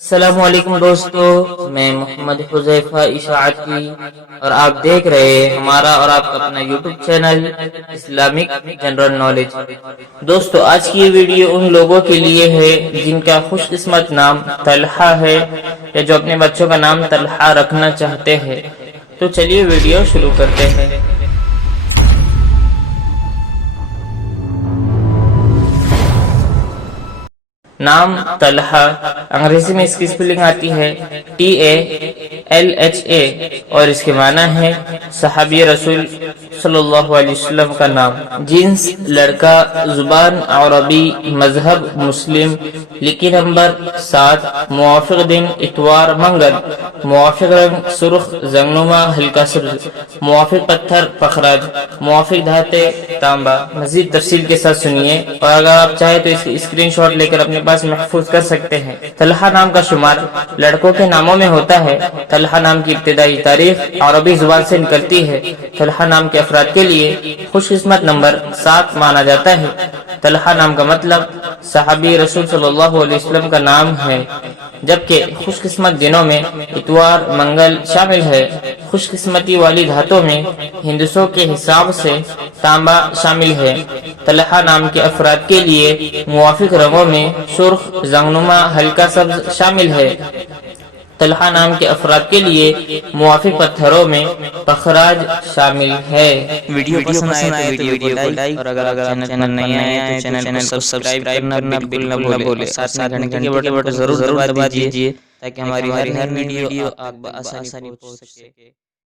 अस्सलामुअलैकुम दोस्तों, मैं मोहम्मद हुज़ैफा इशाअती और आप देख रहे हैं हमारा और आपका अपना YouTube channel Islamic general knowledge. दोस्तों, आज की ये वीडियो उन लोगों के लिए है जिनका खुशकिस्मत नाम तलहा है या जो अपने बच्चों का नाम तलहा रखना चाहते हैं। तो चलिए वीडियो शुरू करते हैं। नाम तलहा, अंग्रेजी में इसकी स्पेलिंग आती है TALHA और इसके माना है सहाबी रसूल सल्लल्लाहु अलैहि वसल्लम का नाम। जिन्स लड़का, जुबान अरबी, मजहब मुस्लिम, लिकी नंबर 7, मुवाफिक दिन इतवार मंगल, मुवाफिक रंग सुर्ख जंगनुमा हल्का सब्ज, मुवाफिक पत्थर पखराज, मुवाफिक धाते तांबा। मजीद तफसील के साथ सुनिए और अगर आप चाहे तो इसकी स्क्रीनशॉट लेकर अपने पास महफूज कर सकते हैं। तलहा नाम का शुमार लड़कों के नामों में होता है। तलहा नाम की इब्तिदाई तारीख अरबी जुबान से निकलती है। तलहा नाम के अफराद के लिए खुशकिस्मत नंबर 7 माना जाता है। तलहा नाम का मतलब सहाबी रसूल सल्लल्लाहु अलैहि वसल्लम का नाम है, जबकि खुशकिस्मत दिनों में इतवार मंगल शामिल है। खुशकिस्मती वाली धातों में हिंदुओं के हिसाब से तांबा शामिल है। तलहा नाम के अफराद के लिए मुवाफिक रंगों में सुर्ख जंगनुमा हल्का सब्ज शामिल है। तलहा नाम के अफराद के लिए मुवाफिक पत्थरों में पखराज शामिल है। वीडियो पसंद आए तो वीडियो को लाइक और अगर चैनल नहीं आए तो चैनल को सब्सक्राइब करना बिल्कुल न भूले। साथ में घंटे के बटन जरूर दबा दीजिए ताकि हमारी हर वीडियो आप आसानी पहुंच सके।